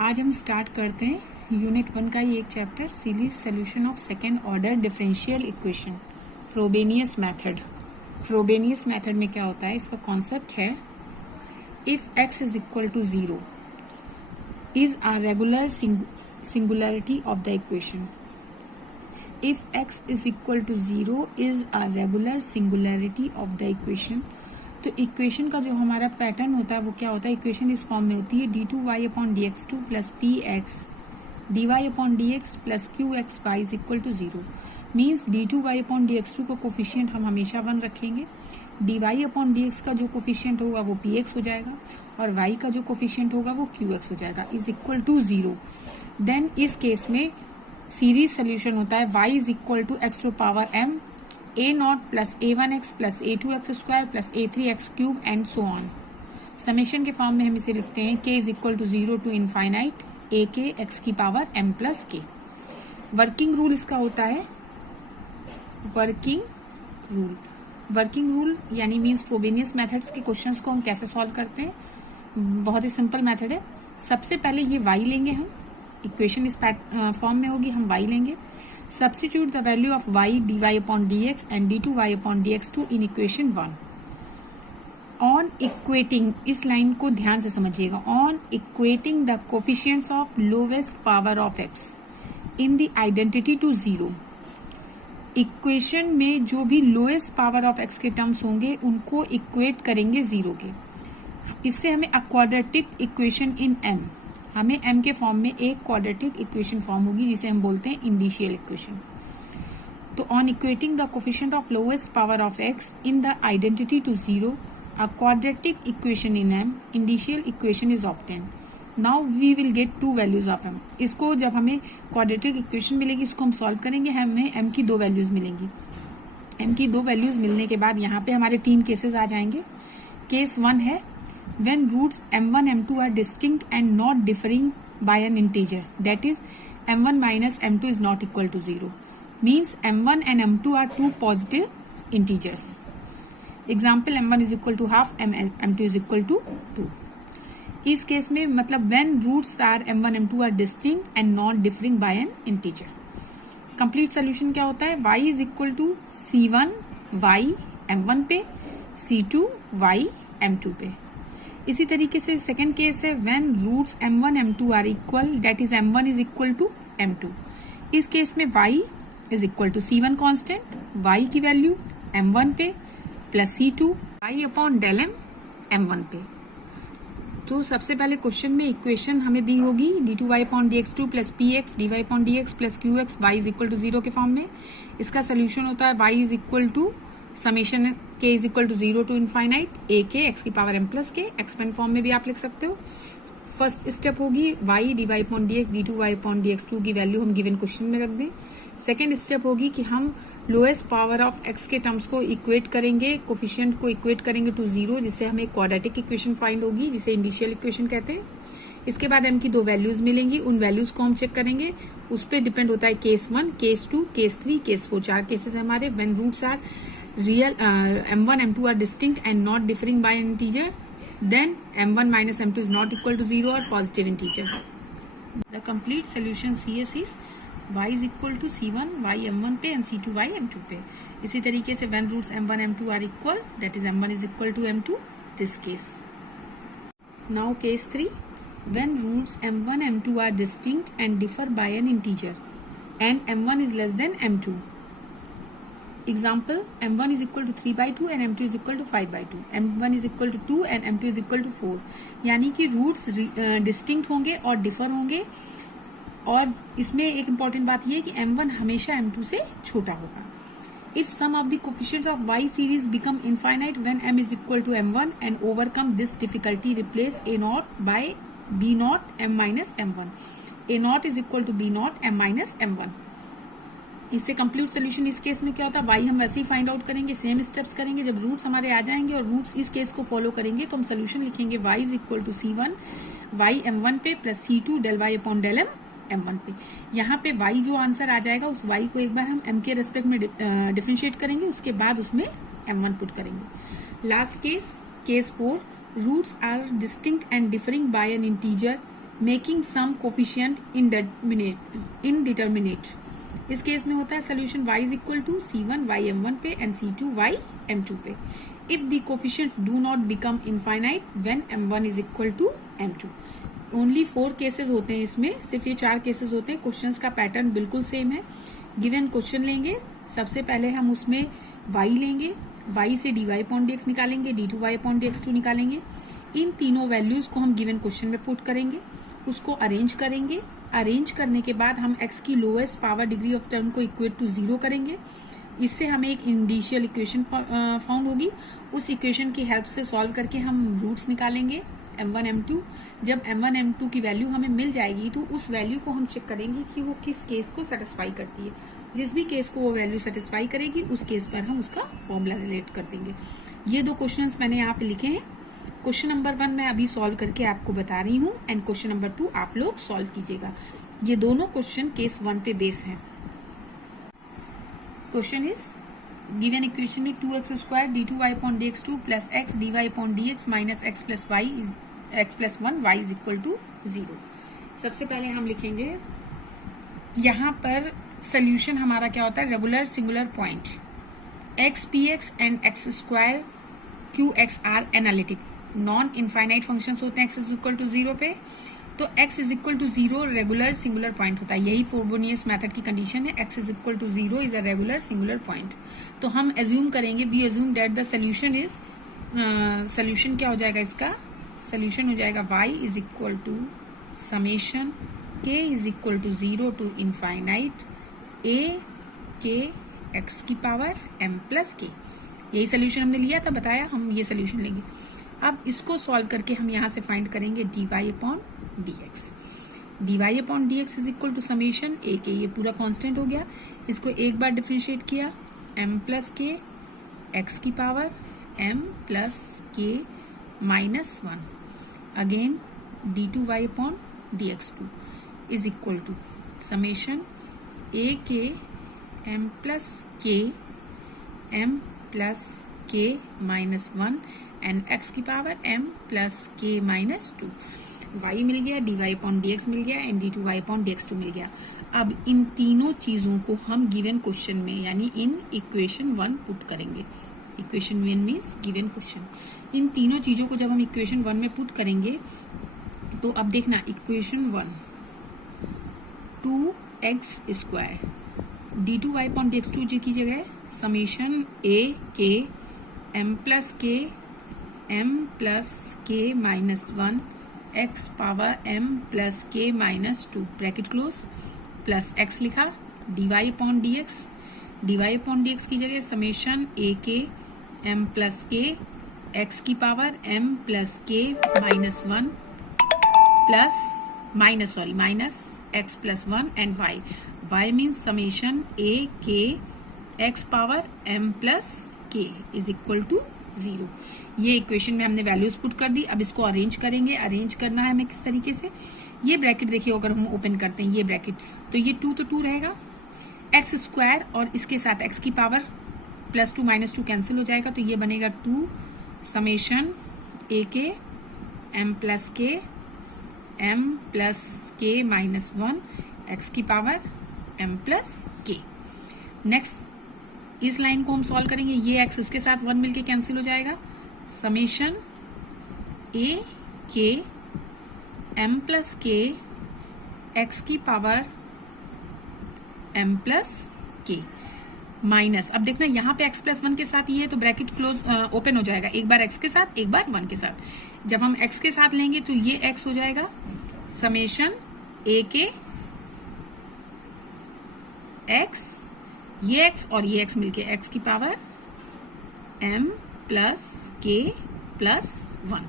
आज हम स्टार्ट करते हैं यूनिट 1 का ही एक chapter, series solution of second order differential equation, Frobenius method. Frobenius method में क्या होता है, इसका कॉन्सेप्ट है if x is equal to 0 is a regular singularity of the equation. If x is equal to 0 is a regular singularity of the equation. तो equation का जो हमारा पैटर्न होता है वो क्या होता है, इक्वेशन इस फॉर्म में होती है d2y upon dx2 plus px dy upon dx plus qxy is equal to 0। Means d2y upon dx2 को कोफिशिएंट हम हमेशा 1 रखेंगे, dy अपॉन dx का जो कोफिशिएंट होगा वो px हो जाएगा और y का जो कोफिशिएंट होगा वो qx हो जाएगा, इज इक्वल टू 0। देन इस केस में सीरीज सोल्यूशन होता है y is equal to x to power m a0 plus a1x plus a2x square plus a3x cube and so on. Summation के फॉर्म में हम इसे लिखते हैं k is equal to 0 to infinite a k x की power m plus k। Working rule इसका होता है वर्किंग रूल यानी मीन्स फ्रोबेनियस मेथड्स के क्वेश्चंस को हम कैसे सॉल्व करते हैं, बहुत ही सिंपल मेथड है। सबसे पहले ये y लेंगे, हम इक्वेशन इस फॉर्म में होगी, हम y लेंगे। Substitute the value of y dy upon dx and d2y upon dx2 in equation 1. On equating, इस लाइन को ध्यान से समझिएगा, on equating the coefficients of lowest power of x in the identity to 0. Equation में जो भी lowest power of x के terms होंगे उनको इक्वेट करेंगे 0 के। इससे हमें अ क्वाड्रेटिक इक्वेशन इन m, हमें m के फॉर्म में एक क्वाड्रेटिक इक्वेशन फॉर्म होगी जिसे हम बोलते हैं इंडिशियल इक्वेशन। तो on equating the coefficient of lowest power of x in the identity to 0 a quadratic equation in m indicial equation is obtained. Now we will get two values of m। इसको जब हमें quadratic equation मिलेगी इसको हम solve करेंगे, हमें m की 2 values मिलेंगी। m की 2 वैल्यूज मिलने के बाद यहाँ पे हमारे 3 केसेस आ जाएंगे। केस 1 है when roots m1 m2 are distinct and not differing by an integer, that is m1 minus m2 is not equal to 0, means m1 and m2 are two positive integers. Example, m1 is equal to half, m2 is equal to 2. इस case में मतलब when roots are m1 m2 are distinct and not differing by an integer. complete solution क्या होता है, y is equal to c1 y m1 पे, c2 y m2 पे। इसी तरीके से सेकेंड केस है when roots m1 m2 are equal, that is m1 is equal to m2। इस केस में y is equal to c1 constant, y की value m1 पे plus c2 y upon del m m1 पे। तो सबसे पहले question में equation हमें दी होगी d2y upon dx2 plus px dy upon dx plus qx y is equal to 0 के फॉर्म में। इसका सोल्यूशन होता है y is equal to summation k is equal to 0 to infinite a k x की power m plus k, expand form में भी आप लिख सकते हो। फर्स्ट स्टेप होगी y dy upon dx d2y upon dx2 की वैल्यू हम गिवन क्वेश्चन में रख दें। सेकेंड स्टेप होगी कि हम लोएस्ट पावर ऑफ x के टर्म्स को इक्वेट करेंगे, कोफिशिएंट को इक्वेट करेंगे टू 0, जिससे हमें क्वाड्रेटिक इक्वेशन फाइंड होगी जिसे इंडिशियल इक्वेशन कहते हैं। इसके बाद m की 2 वैल्यूज मिलेंगी, उन वैल्यूज को हम चेक करेंगे, उस पर डिपेंड होता है case 1, case 2, case 3, case 4, 4 cases है हमारे। When roots are real m1 m2 are distinct and not differing by an integer, then m1 minus m2 is not equal to 0 or positive integer. The complete solution CS is y is equal to c1 y m1 पे and c2 y m2 पे। इसी तरीके से when roots m1 m2 are equal, that is m1 is equal to m2, this case. Now case 3, when roots m1 m2 are distinct and differ by an integer and m1 is less than m2. Example, m1 is equal to 3 by 2 and m2 is equal to 5 by 2, m1 is equal to 2 and m2 is equal to 4। यानी कि roots distinct होंगे और differ होंगे, और इसमें एक important बात यह है कि m1 हमेशा m2 से छोटा होगा। If sum of the coefficients of y series become infinite when m is equal to m1 and overcome this difficulty, replace a0 by b0 m minus m1। a0 is equal to b0 m minus m1। इससे complete solution इस case में क्या होता है, y हम वैसे ही find out करेंगे, same steps करेंगे। जब रूट्स हमारे आ जाएंगे और रूट्स इस केस को फॉलो करेंगे तो हम सोल्यूशन लिखेंगे y is equal to c1 y m1 पे plus c2 del y upon del m m1 पे। यहाँ पे y जो आंसर आ जाएगा उस y को एक बार हम m के रेस्पेक्ट में डिफरेंशिएट करेंगे, उसके बाद उसमें m1 पुट करेंगे। Last case, case 4, roots are distinct and differing by an integer making some coefficient indeterminate. इस केस में होता है solution y is equal to C1 y m1 पे एंड C2 y m2 पे। If the coefficients do not become infinite when m1 is equal to m2। Only 4 cases होते हैं इसमें, सिर्फ ये 4 केसेस होते हैं। क्वेश्चंस का पैटर्न बिल्कुल सेम है। गिवन क्वेश्चन लेंगे, सबसे पहले हम उसमें y लेंगे, y से dy अपॉन dx निकालेंगे, d2y अपॉन dx2 निकालेंगे। इन तीनों वैल्यूज को हम गिवन क्वेश्चन में पुट करेंगे, उसको अरेंज करेंगे। अरेंज करने के बाद हम x की lowest power degree of term को इक्वेट टू 0 करेंगे। इससे हमें एक इंडिशियल इक्वेशन फाउंड होगी। उस इक्वेशन की हेल्प से सॉल्व करके हम रूट्स निकालेंगे m1 m2। जब m1 m2 की वैल्यू हमें मिल जाएगी तो उस वैल्यू को हम चेक करेंगे कि वो किस केस को सेटिस्फाई करती है। जिस भी केस को वो वैल्यू सेटिस्फाई करेगी उस केस पर हम उसका फॉर्मूला रिलेट कर देंगे। ये 2 क्वेश्चंस मैंने यहाँ पे लिखे हैं। क्वेश्चन नंबर 1 मैं अभी सॉल्व करके आपको बता रही हूँ एंड क्वेश्चन नंबर 2 आप लोग सॉल्व कीजिएगा। ये दोनों क्वेश्चन केस 1 पे बेस हैं। क्वेश्चन इज गिवन इक्वेशन में 2x square d2y upon dx2 plus x dy upon dx minus x plus 1 y is equal to 0। सबसे पहले हम लिखेंगे यहाँ पर सोल्यूशन हमारा क्या होता है, regular singular point x px and x square qx are analytic non infinite functions होते हैं x इज इक्वल टू 0 पे। तो x is equal to 0 regular singular point होता है। यही फ्रोबेनियस मेथड की कंडीशन है, x is equal to 0 is a regular singular point. तो हम एज्यूम करेंगे, we assume that the solution is, solution क्या हो जाएगा इसका, सोल्यूशन हो जाएगा y is equal to summation k is equal to 0 to infinite a k x की पावर m प्लस k। यही सोल्यूशन हमने लिया था, बताया हम ये सोल्यूशन लेंगे। अब इसको सॉल्व करके हम यहाँ से फाइंड करेंगे dy upon dx। dy upon dx is equal to summation a k, ये पूरा कांस्टेंट हो गया। इसको एक बार डिफरेंशिएट किया, m प्लस k x की power m plus k minus 1। Again d2y upon dx2 is equal to summation a k m plus k m plus k minus 1 and x की power m plus k minus 2। y मिल गया, dy upon dx मिल गया and d2y upon dx2 मिल गया। अब इन तीनों चीजों को हम गिवन क्वेश्चन में यानी इन इक्वेशन 1 पुट करेंगे। Equation 1 means given question. इन तीनों चीजों को जब हम इक्वेशन 1 में पुट करेंगे तो अब देखना, equation 1 2x square d2y upon dx2 जी की जगह summation a k m plus k m plus k minus 1 x power m plus k minus 2 bracket close plus x लिखा, dy अपॉन dx की जगह summation a k m plus k x की power m plus k minus 1 plus minus x plus 1 and y means summation a k x power m plus k is equal to 0। ये equation में हमने values put कर दी। अब इसको arrange करेंगे। Arrange करना है हमें किस तरीके से, ये ब्रैकेट देखिए अगर हम ओपन करते हैं ये ब्रैकेट, तो ये 2 तो 2 रहेगा, x स्क्वायर और इसके साथ x की पावर प्लस 2 माइनस 2 कैंसिल हो जाएगा, तो ये बनेगा 2 summation a k m plus k m plus k minus 1 x की power m plus k। Next इस लाइन को हम सॉल्व करेंगे, ये x इसके साथ 1 मिलके कैंसिल हो जाएगा, summation a k m plus k x की power m plus k minus, अब देखना यहाँ पे x प्लस 1 के साथ ये है तो ब्रैकेट क्लोज ओपन हो जाएगा, एक बार x के साथ एक बार 1 के साथ। जब हम x के साथ लेंगे तो ये x हो जाएगा समेशन a k x, ये x और ये x मिलके x की power m plus k plus 1,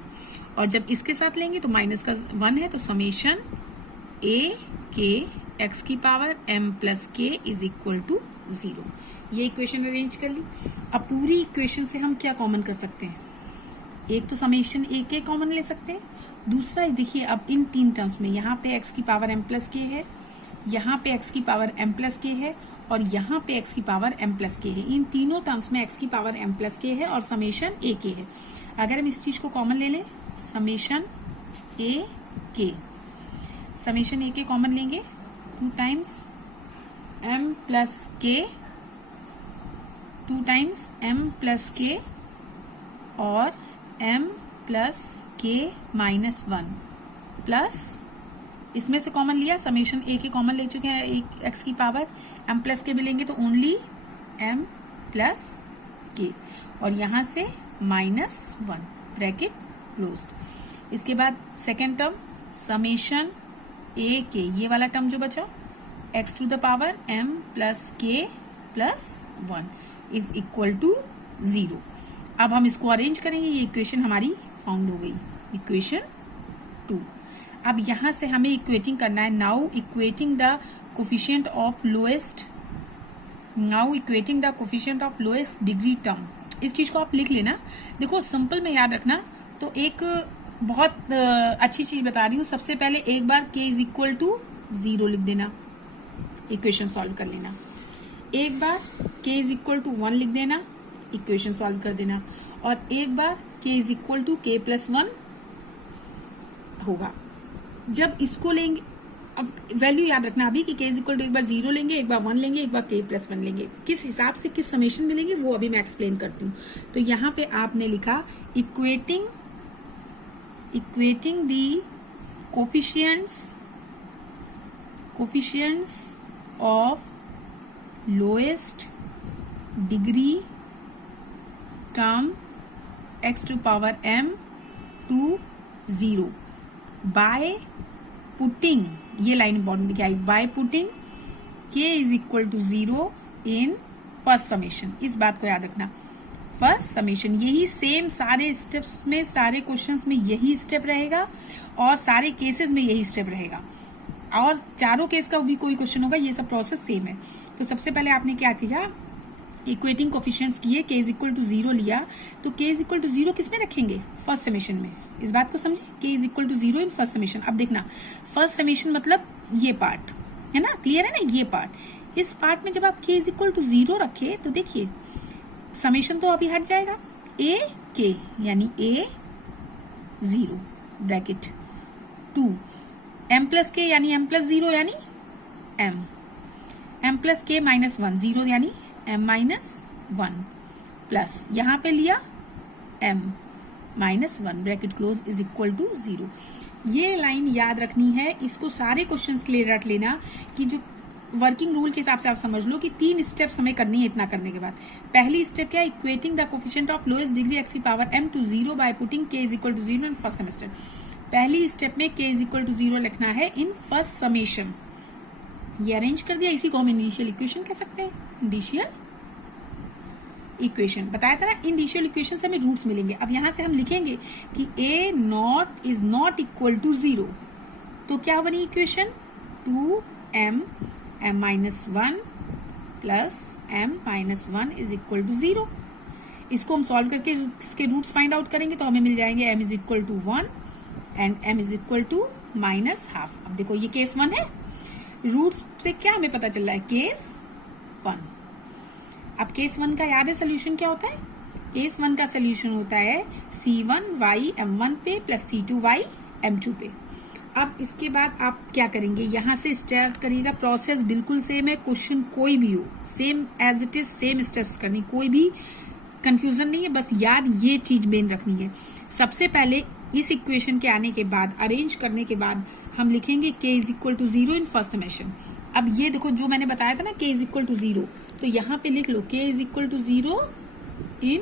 और जब इसके साथ लेंगे तो माइनस का 1 है तो समेशन a k x की power m plus k is equal to 0। ये इक्वेशन अरेंज कर ली। अब पूरी इक्वेशन से हम क्या कॉमन कर सकते हैं, एक तो समेशन a k कॉमन ले सकते हैं, दूसरा देखिए अब इन 3 टर्म्स में यहाँ पे x की पावर m प्लस k है, यहाँ पे x की पावर m प्लस k है और यहाँ पे x की पावर m प्लस k है। इन तीनों टर्म्स में x की पावर m प्लस k है और समेशन a k है। अगर हम इस चीज को कॉमन ले लें, समेशन a k समेशन ए के कॉमन लेंगे 2 टाइम्स m प्लस के, 2 टाइम्स m प्लस के और m प्लस के माइनस 1 प्लस इसमें से कॉमन लिया, समेशन ए के कॉमन ले चुके हैं, एक एक्स की पावर m प्लस के भी लेंगे तो ओनली m प्लस के और यहां से माइनस 1 ब्रैकेट क्लोज्ड। इसके बाद सेकेंड टर्म समेशन ए के, ये वाला टर्म जो बचा x to the power m plus k plus 1 is equal to 0। अब हम इसको अरेंज करेंगे, ये इक्वेशन हमारी फाउंड हो गई, इक्वेशन 2। अब यहां से हमें इक्वेटिंग करना है, now equating the coefficient of lowest, now equating the coefficient of lowest degree term. इस चीज को आप लिख लेना, देखो सिंपल में याद रखना। तो एक बहुत अच्छी चीज बता रही हूँ, सबसे पहले एक बार k इज इक्वल टू 0 लिख देना, इक्वेशन सॉल्व कर लेना। एक बार k इज इक्वल टू 1 लिख देना, इक्वेशन सॉल्व कर देना। और एक बार k is equal to k plus 1 होगा। जब इसको लेंगे, अब वैल्यू याद रखना अभी कि k इज इक्वल टू एक बार 0 लेंगे, एक बार 1 लेंगे, एक बार k प्लस 1 लेंगे, किस हिसाब से किस समेशन में लेंगे वो अभी मैं एक्सप्लेन करती हूँ। तो यहाँ पे आपने लिखा equating the coefficients of lowest degree term x to power m to 0 by putting, ये लाइन इंपॉर्टेंट लिखी आई, by putting k is equal to 0 in first summation. इस बात को याद रखना, फर्स्ट समेशन यही सेम सारे स्टेप्स में, सारे क्वेश्चंस में यही स्टेप रहेगा और सारे केसेस में यही स्टेप रहेगा और चारों केस का भी कोई क्वेश्चन होगा, ये सब प्रोसेस सेम है। तो सबसे पहले आपने क्या किया, इक्वेटिंग कोफिशिएंट्स किए, k इज इक्वल टू 0 लिया, तो k इज इक्वल टू 0 किस में रखेंगे, फर्स्ट समेशन में। इस बात को समझे, k is equal to 0 in first summation. अब देखना फर्स्ट समेशन मतलब ये पार्ट है ना, क्लियर है ना, ये पार्ट। इस पार्ट में जब आप k इज इक्वल टू 0 रखे तो देखिए समेशन तो अभी हट जाएगा, a k यानी a 0 bracket 2 m plus k यानी m प्लस 0 यानी m प्लस k माइनस 1 0 यानी m माइनस 1 प्लस यहां पे लिया m minus 1 bracket close is equal to 0। ये लाइन याद रखनी है, इसको सारे क्वेश्चंस के लिए रट लेना कि जो वर्किंग रूल के हिसाब से आप समझ लो कि 3 स्टेप्स हमें करनी है। इतना करने के बाद पहली स्टेप क्या है, equating the coefficient of lowest degree x की power m to 0 by putting k is equal to 0 in first semester. पहली स्टेप में k इज इक्वल टू 0 लिखना है इन फर्स्ट समेशन। ये अरेंज कर दिया, इसी को हम इनिशियल इक्वेशन कह सकते हैं, इनिशियल इक्वेशन। बताया था ना, इनिशियल इक्वेशन से हमें रूट्स मिलेंगे। अब यहां से हम लिखेंगे कि a not is not equal to 0, तो क्या बनी equation 2m m minus 1 plus m minus 1 is equal to 0। इसको हम सॉल्व करके इसके रूट्स फाइंड आउट करेंगे तो हमें मिल जाएंगे m is equal to 1 and m is equal to minus half. अब देखो ये केस 1 है, रूट्स से क्या हमें पता चल रहा है, केस 1। अब केस 1 का याद है सोल्यूशन क्या होता है, केस 1 का सोल्यूशन होता है c1y m1 पे प्लस c2y m2 पे। अब इसके बाद आप क्या करेंगे, यहां से स्टार्ट करिएगा, प्रोसेस बिल्कुल सेम है, क्वेश्चन कोई भी हो same as it is, same steps करनी, कोई भी कंफ्यूजन नहीं है, बस याद ये चीज मेन रखनी है। सबसे पहले इस इक्वेशन के आने के बाद, अरेंज करने के बाद हम लिखेंगे k is equal to 0 in first summation. अब ये देखो जो मैंने बताया था ना k इज इक्वल टू 0, तो यहाँ पे लिख लो k is equal to 0 in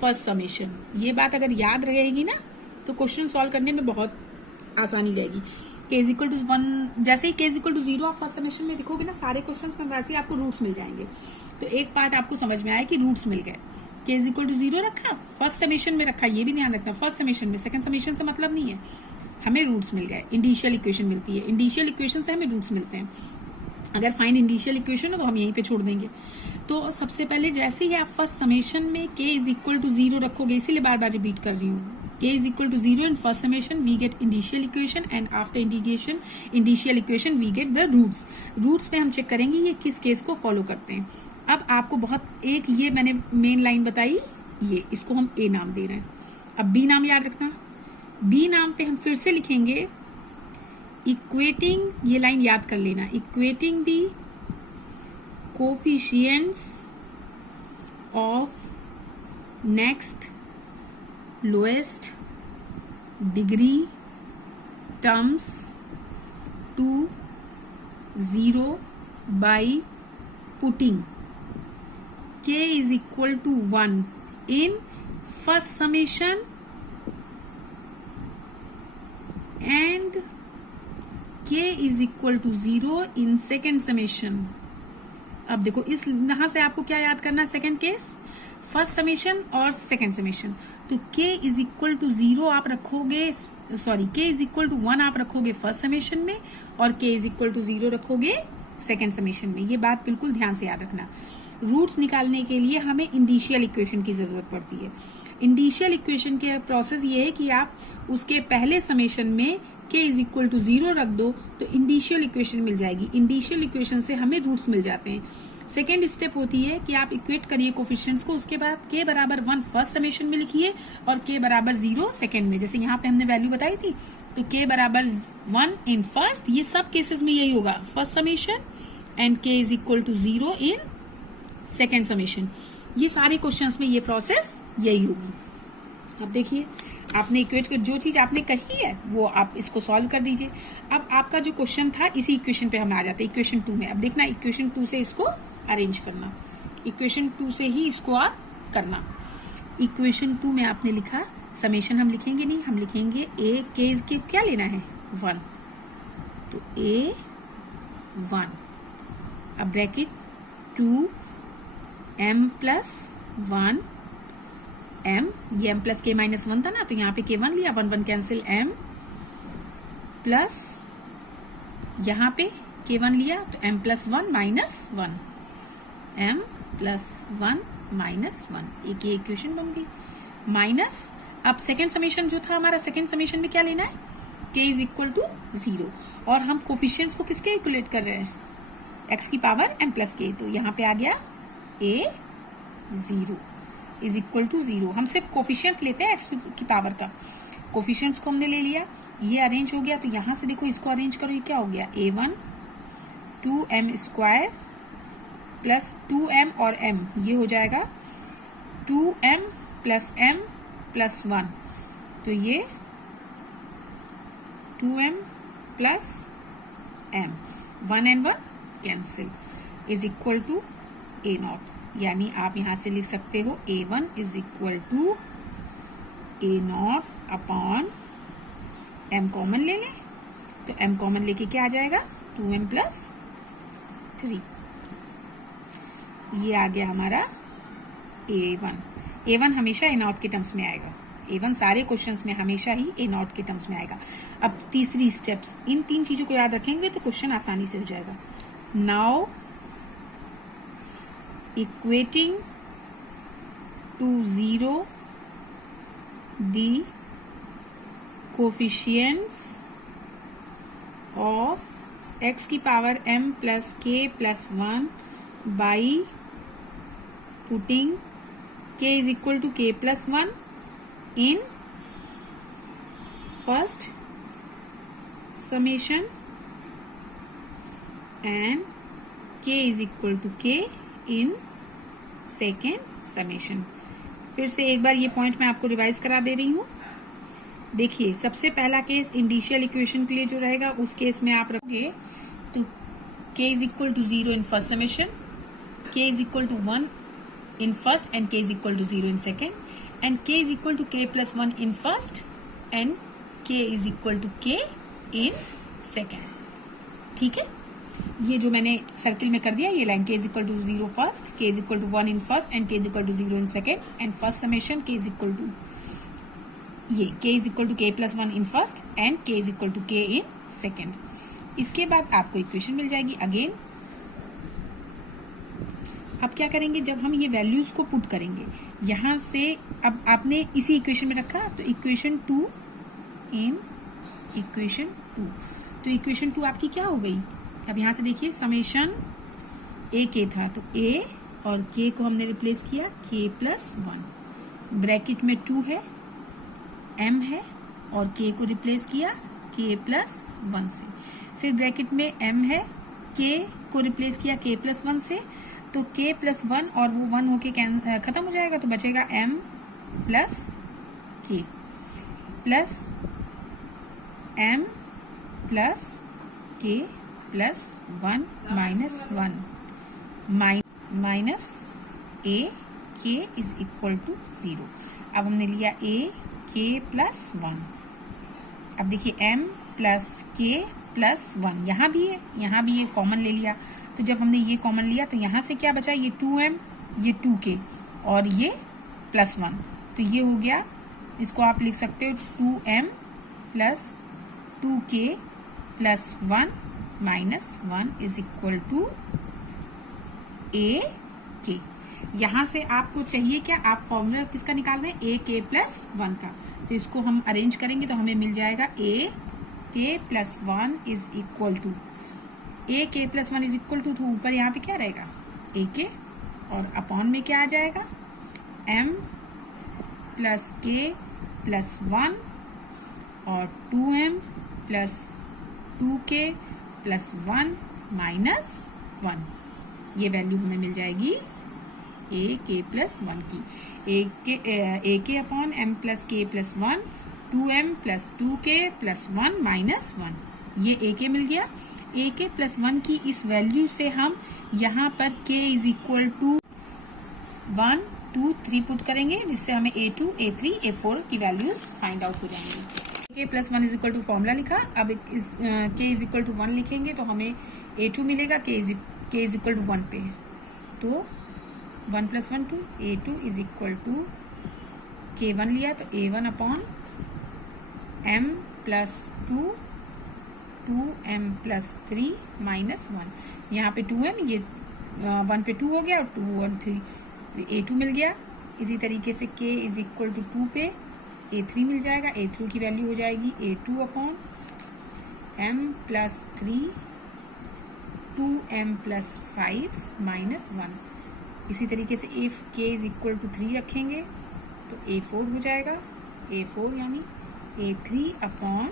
first summation. ये बात अगर याद रहेगी ना तो क्वेश्चन सॉल्व करने में बहुत आसानी रहेगी। k इज इक्वल टू 1, जैसे ही k इज इक्वल टू 0 आप फर्स्ट समेशन में लिखोगे ना, सारे क्वेश्चन में वैसे ही आपको रूट्स मिल जाएंगे। तो एक पार्ट आपको समझ में आया कि रूट्स मिल गए। k इज इक्वल टू 0 रखा, फर्स्ट समेशन में रखा, ये भी ध्यान रखना, फर्स्ट समेशन में, सेकंड समेशन से मतलब नहीं है, हमें रूट्स मिल गए। इंडिशियल इक्वेशन मिलती है, इंडिशियल इक्वेशन से हमें रूट्स मिलते हैं। अगर फाइंड इंडिशियल इक्वेशन हो तो हम यहीं पे छोड़ देंगे। तो सबसे पहले जैसे ही आप फर्स्ट समेशन में k इज इक्वल टू 0 रखोगे, इसीलिए बार बार रिपीट कर रही हूँ, k is equal to 0 in first summation we get indicial equation and after integration indicial equation we get the roots. Roots में हम चेक करेंगे ये किस केस को फॉलो करते हैं। अब आपको बहुत एक ये मैंने मेन लाइन बताई, ये इसको हम a नाम दे रहे हैं। अब b नाम याद रखना, b नाम पे हम फिर से लिखेंगे इक्वेटिंग, ये लाइन याद कर लेना, equating the coefficients of next lowest degree terms to 0 by putting k is equal to 1 in first summation and k is equal to 0 in second summation. अब देखो इस यहां से आपको क्या याद करना है, सेकेंड केस, फर्स्ट समेशन और सेकेंड समेशन. तो k इज इक्वल टू 0 आप रखोगे, sorry k is equal to 1 आप रखोगे फर्स्ट समेशन में और k इज इक्वल टू 0 रखोगे सेकेंड समेशन में. ये बात बिल्कुल ध्यान से याद रखना. रूट्स निकालने के लिए हमें इंडिशियल इक्वेशन की जरूरत पड़ती है. इंडिशियल इक्वेशन के प्रोसेस ये है कि आप उसके पहले समेशन में k इज इक्वल टू 0 रख दो तो इंडिशियल इक्वेशन मिल जाएगी. इंडिशियल इक्वेशन से हमें रूट्स मिल जाते हैं. सेकेंड स्टेप होती है कि आप इक्वेट करिए कोफिशिएंट्स को, उसके बाद k बराबर 1 फर्स्ट समेशन में लिखिए और k बराबर 0 सेकेंड में. जैसे यहाँ पे हमने वैल्यू बताई थी, तो k बराबर 1 इन फर्स्ट, ये सब केसेस में यही होगा, first summation and k is equal to 0 in second summation. ये सारे क्वेश्चंस में ये प्रोसेस यही होगी. अब देखिए, आपने इक्वेट कर जो चीज आपने कही है वो आप इसको सॉल्व कर दीजिए. अब आपका जो क्वेश्चन था इसी इक्वेशन पे हम आ जाते हैं, इक्वेशन 2 में. अब देखना इक्वेशन 2 से इसको अरेंज करना, इक्वेशन 2 से ही इसको आप करना. इक्वेशन 2 में आपने लिखा समेशन, हम लिखेंगे नहीं, हम लिखेंगे a के क्या लेना है 1, तो a 1, अब ब्रैकेट 2 m प्लस 1 m, ये m प्लस k माइनस 1 था ना, तो यहाँ पे k1 लिया, 1 1 कैंसिल, m प्लस यहाँ पे k1 लिया तो m plus 1 minus 1, m plus 1 minus 1, एक ये इक्वेशन बन गई. माइनस, अब सेकेंड समेशन जो था हमारा, सेकेंड समेशन में क्या लेना है, k इज इक्वल टू 0 और हम कोफिशिएंट्स को किसके इक्वलेट कर रहे हैं, x की पावर m प्लस k, तो यहाँ पे आ गया a 0 इज इक्वल टू 0. हम सिर्फ कोफिशिएंट लेते हैं x की पावर का, कोफिशिएंट्स को हमने ले लिया, ये अरेंज हो गया. तो यहां से देखो इसको अरेंज करो, ये क्या हो गया, a1 2m square plus 2m और m, ये हो जाएगा 2m प्लस m प्लस 1, तो ये 2m plus m, 1 and 1 cancel, is equal to a0. यानी आप यहां से लिख सकते हो a1 is equal to a0 upon m common ले लें, तो m कॉमन लेके क्या आ जाएगा 2m प्लस 3, ये आ गया हमारा a1. a1 हमेशा a0 के टर्म्स में आएगा, a1 सारे क्वेश्चंस में हमेशा ही a0 के टर्म्स में आएगा. अब तीसरी स्टेप्स, इन 3 चीजों को याद रखेंगे तो क्वेश्चन आसानी से हो जाएगा. Now equating to 0 the coefficients of x की power m plus k plus 1 by putting k is equal to k plus 1 in first summation and k is equal to k in second summation. फिर से एक बार ये point मैं आपको revise करा दे रही हूं. देखिए, सबसे पहला केस इंडिशियल इक्वेशन के लिए जो रहेगा, उस केस में आप रखोगे तो k is equal to 0 in first summation, k is equal to 1 in first and k is equal to 0 in second, and k is equal to k plus 1 in first and k is equal to k in second. ठीक है, ये जो मैंने circle में कर दिया, ये line k is equal to 0 first, k is equal to 1 in first and k is equal to 0 in second, and first summation k is equal to ये k is equal to k plus 1 in first and k is equal to k in second. इसके बाद आपको equation मिल जाएगी again. अब क्या करेंगे, जब हम ये वैल्यूज को पुट करेंगे यहां से, अब आपने इसी इक्वेशन में रखा तो इक्वेशन 2 इन इक्वेशन 2, तो इक्वेशन 2 आपकी क्या हो गई. अब यहां से देखिए, समेशन a k था तो a और k को हमने रिप्लेस किया k प्लस 1, ब्रैकेट में 2 है, m है और k को रिप्लेस किया k+1 से। फिर ब्रैकेट में m है, k को रिप्लेस किया k+1 से, तो k+1 और वो 1 होके खत्म हो जाएगा, तो बचेगा m plus k plus m plus k plus 1 minus 1 minus a k is equal to 0। अब हमने लिया a k प्लस 1। अब देखिए m प्लस k प्लस 1, यहाँ भी है, यहाँ भी ये कॉमन ले लिया, तो जब हमने ये कॉमन लिया तो यहाँ से क्या बचा, ये 2m, ये 2k और ये प्लस 1, तो ये हो गया, इसको आप लिख सकते हो 2m plus 2k plus 1 minus 1 is equal to a k। यहाँ से आपको चाहिए क्या, आप फॉर्मूला किसका निकाल रहे हैं, a k प्लस 1 का, तो इसको हम अरेंज करेंगे तो हमें मिल जाएगा a k plus 1 is equal to a k plus 1 is equal to, तो ऊपर यहाँ पे क्या रहेगा a k और अपॉन में क्या आ जाएगा m प्लस k प्लस 1 और 2m plus 2k plus 1 minus 1, ये वैल्यू हमें मिल जाएगी a k प्लस 1 की। a k upon m plus k plus 1, 2m plus 2k plus 1 minus 1, ये a k मिल गया। a k प्लस 1 की इस वैल्यू से हम यहाँ पर k is equal to 1 2 3 put करेंगे, जिससे हमें a2 a3 a4 की वैल्यूज फाइंड आउट हो जाएंगी। k plus 1 is equal to formula लिखा, अब इस k इज इक्वल टू 1 लिखेंगे तो हमें a2 मिलेगा, k इज इक्वल टू 1 पे, तो 1 plus 1 2, a2 is equal to k1 लिया तो a1 upon m plus 2 2m plus 3 minus 1, यहाँ पे 2m, ये 1 पे 2 हो गया और 2 और 3, a2 मिल गया। इसी तरीके से k इज इक्वल टू 2 पे a3 मिल जाएगा, a3 की वैल्यू हो जाएगी a2 upon m plus 3 2m plus 5 minus 1। इसी तरीके से if k is equal to 3 रखेंगे तो a4 हो जाएगा, a4 यानी a3 upon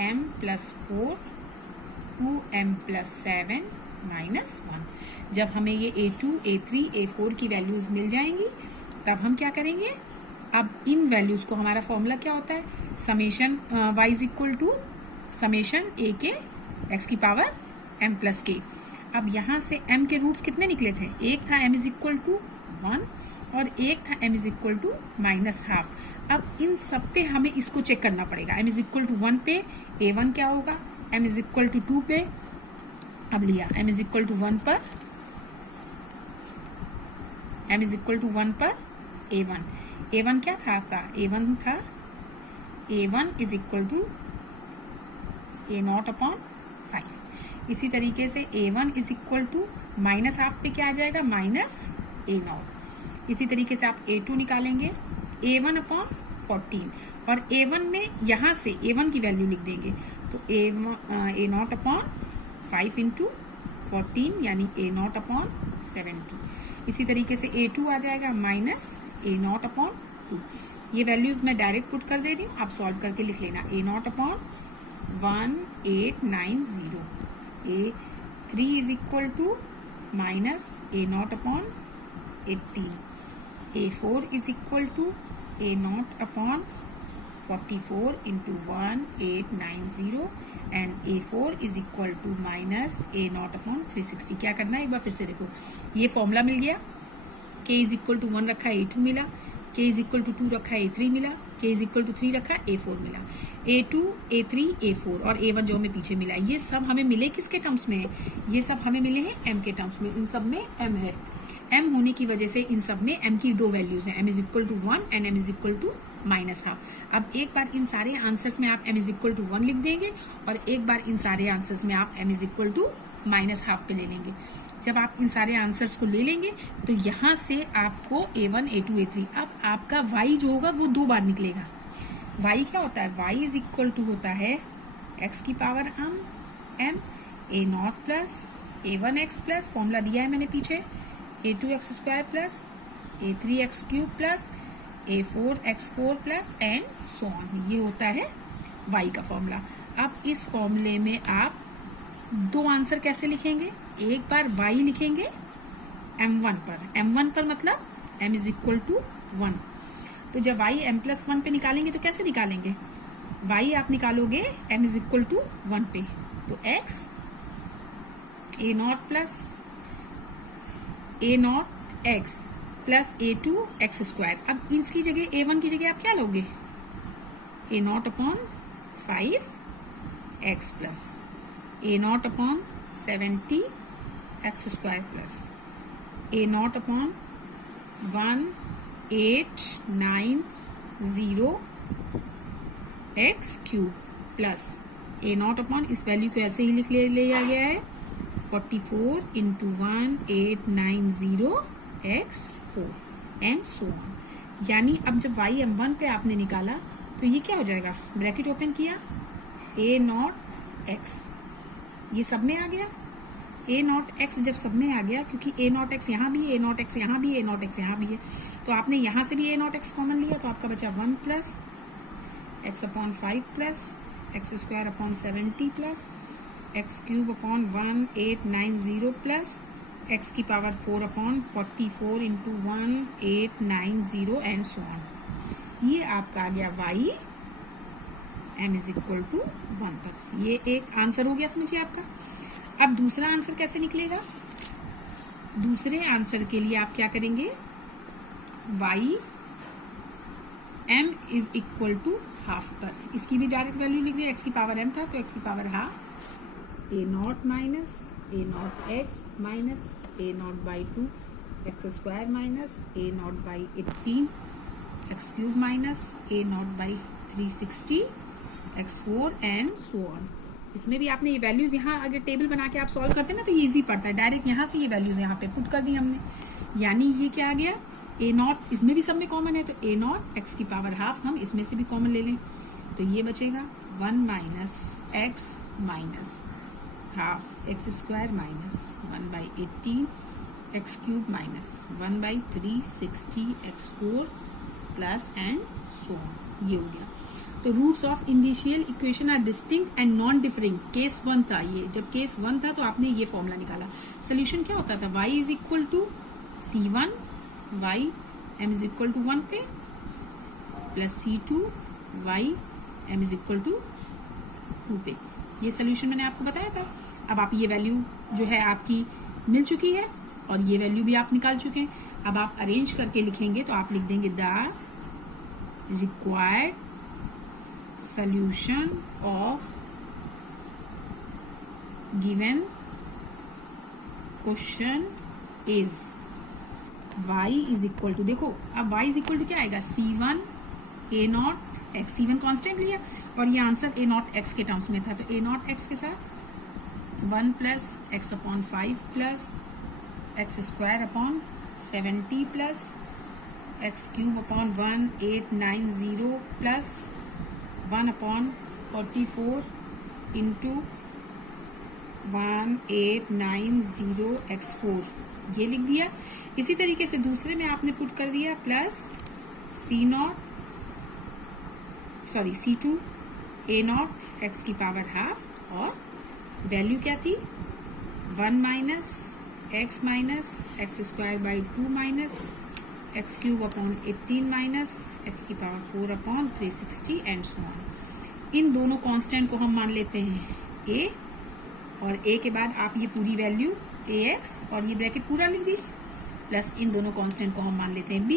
m plus 4 2m plus 7 minus 1। जब हमें ये a2 a3 a4 की वैल्यूज मिल जाएंगी तब हम क्या करेंगे, अब इन वैल्यूज को, हमारा फॉर्मूला क्या होता है, summation y is equal to summation a k x की पावर m प्लस k। अब यहाँ से m के रूट्स कितने निकले थे, एक था m इज इक्वल टू 1 और एक था m is equal to minus half. अब इन सब पे हमें इसको चेक करना पड़ेगा, m इज इक्वल टू 1 पे a1 क्या होगा, m इज इक्वल टू 2 पे, अब लिया m इज इक्वल टू 1 पर, m इज इक्वल टू 1 पर a1 क्या था आपका, a1 था a1 is equal to a0 upon 5। इसी तरीके से a1 is equal to minus half पे क्या आ जाएगा, माइनस a0। इसी तरीके से आप a2 निकालेंगे a1 अपॉन 14 और a1 में यहाँ से a1 की वैल्यू लिख देंगे तो a0 अपॉन 5 इंटू 14 यानी a0 अपॉन 70। इसी तरीके से a2 आ जाएगा माइनस a0 अपॉन 2। ये वैल्यूज मैं डायरेक्ट पुट कर दे रही हूँ, आप सॉल्व करके लिख लेना, a0 upon 1890, a3 is equal to minus a0 upon 18, a4 is equal to a0 upon 44 into 1890 and a4 is equal to minus a0 upon 360। क्या करना है एक बार फिर से देखो, ये फॉर्मूला मिल गया, k इज इक्वल टू 1 रखा a2 मिला, k इज इक्वल टू 2 रखा a3 मिला, k इज इक्वल टू 3 रखा a4 मिला, a2 a3 a4 और a1 जो हमें पीछे मिला, ये सब हमें मिले किसके टर्म्स में है, ये सब हमें मिले हैं m के टर्म्स में। इन सब में m है, m होने की वजह से इन सब में m की दो वैल्यूज हैं, m is equal to 1 and m is equal to minus half. अब एक बार इन सारे आंसर्स में आप m इज इक्वल टू 1 लिख देंगे और एक बार इन सारे आंसर्स में आप m is equal to minus half पे ले लेंगे। जब आप इन सारे आंसर्स को ले लेंगे तो यहाँ से आपको a1 a2 a3, अब आपका y जो होगा वो 2 बार निकलेगा। y क्या होता है, y इज इक्वल टू होता है x की power m a0 plus a1x plus, formula दिया है मैंने पीछे, a2x square plus a3x cube plus a4x4 plus and so on. ये होता है y का फॉर्मूला। अब इस फॉर्मूले में आप दो आंसर कैसे लिखेंगे, एक बार y लिखेंगे m1 पर, m1 पर मतलब m इज इक्वल टू 1। तो जब y m+1 पे निकालेंगे तो कैसे निकालेंगे, y आप निकालोगे m इज इक्वल टू 1 पे, तो x a0 plus a0 x plus a2 x square. अब इसकी जगह a1 की जगह आप क्या लोगे, a0 upon 5 x plus a0 upon 70 x square plus a0 upon 1890 x cube plus a0 upon इस वैल्यू को ऐसे ही लिख लिया गया है 44 into 1890 x 4 and so on. यानी अब जब y m1 पे आपने निकाला तो ये क्या हो जाएगा, ब्रैकेट ओपन किया a0 x, ये सब में आ गया a0 x। जब सब में आ गया, क्योंकि a0 x यहाँ भी है, a0 x यहाँ भी है, a0 x यहाँ भी है, तो आपने यहाँ से भी a0 x कॉमन लिया, तो आपका बचा 1 plus x upon 5 plus x square upon 70 plus x cube upon 1890 plus x की power 4 upon 44 into 1890 and so on. ये आपका आ गया y m is equal to 1 पर। ये एक आंसर हो गया, समझिए आपका। अब दूसरा आंसर कैसे निकलेगा, दूसरे आंसर के लिए आप क्या करेंगे, y m is equal to half पर, इसकी भी डायरेक्ट वैल्यू लिख दिया, x की पावर m था तो x की power half a0 minus a0 x minus a0 by 2 x square minus a0 by 18 x cube minus a0 by 360 x4 and so on. इसमें भी आपने ये वैल्यूज यहाँ अगर टेबल बना के आप सॉल्व करते हैं ना तो ये इजी पड़ता है, डायरेक्ट यहाँ से ये वैल्यूज यहाँ पे पुट कर दी हमने। यानी ये क्या आ गया, a0 इसमें भी सब में कॉमन है तो a0 x की पावर हाफ हम इसमें से भी कॉमन ले लें, तो ये बचेगा 1 minus x minus half x square minus 1 by 18 x cube minus 1 by 360 x4 plus and so on. ये हो गया। तो roots of indicial equation are distinct and non differing. Case 1 था ये, जब केस 1 था तो आपने ये फॉर्मूला निकाला। सोल्यूशन क्या होता था, y is equal to c1 y m is equal to 1 पे plus c2 y m is equal to 2 पे। ये सोल्यूशन मैंने आपको बताया था। अब आप ये वैल्यू जो है आपकी मिल चुकी है और ये वैल्यू भी आप निकाल चुके हैं। अब आप अरेंज करके लिखेंगे तो आप लिख देंगे the required solution of given question is y is equal to, देखो अब y is equal to क्या आएगा, c1 a0 x, c1 constant लिया और ये आंसर a0 x के टर्म्स में था, तो a0 x के साथ 1 plus x upon 5 plus x square upon 70 plus x cube upon 1890 plus 1 upon 44 into 1890 x4, ये लिख दिया। इसी तरीके से दूसरे में आपने पुट कर दिया प्लस c2 a0 x की पावर हाफ और वैल्यू क्या थी 1 minus x square by 2 minus x cube upon 18 minus x की power 4 upon 360 and so on. इन दोनों कांस्टेंट को हम मान लेते हैं a और a के बाद आप ये पूरी वैल्यू ax और ये ब्रैकेट पूरा लिख दीजिए प्लस इन दोनों कांस्टेंट को हम मान लेते हैं b,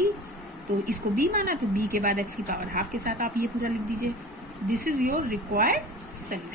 तो इसको b माना तो b के बाद x की पावर हाफ के साथ आप ये पूरा लिख दीजिए। This is your required solution.